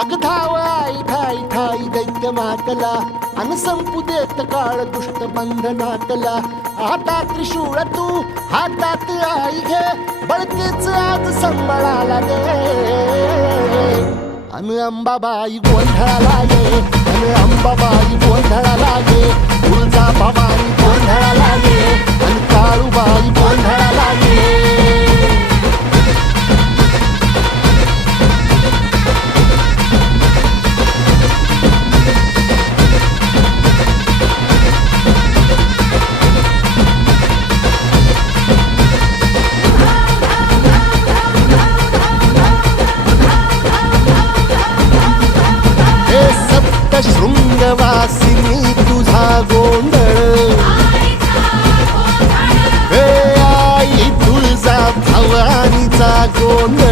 अग धाव आई ठाई ठाई दैत्य मातला अन संपू देत काळ दुष्ट बंधनातला. आता त्रिशूळ तू हातात आई घे बळकेच आज संबळाला दे. अन अंबाबाई गोंधळाला ये अन अंबाबाई गोंधळाला ये. तुळजा भवानी गोंधळाला ये अन काळूबाई गोंधळाला ये. शृंगवासिनी तुझा गोंधळ हे आई तुळजा भवानीचा गोंधळ.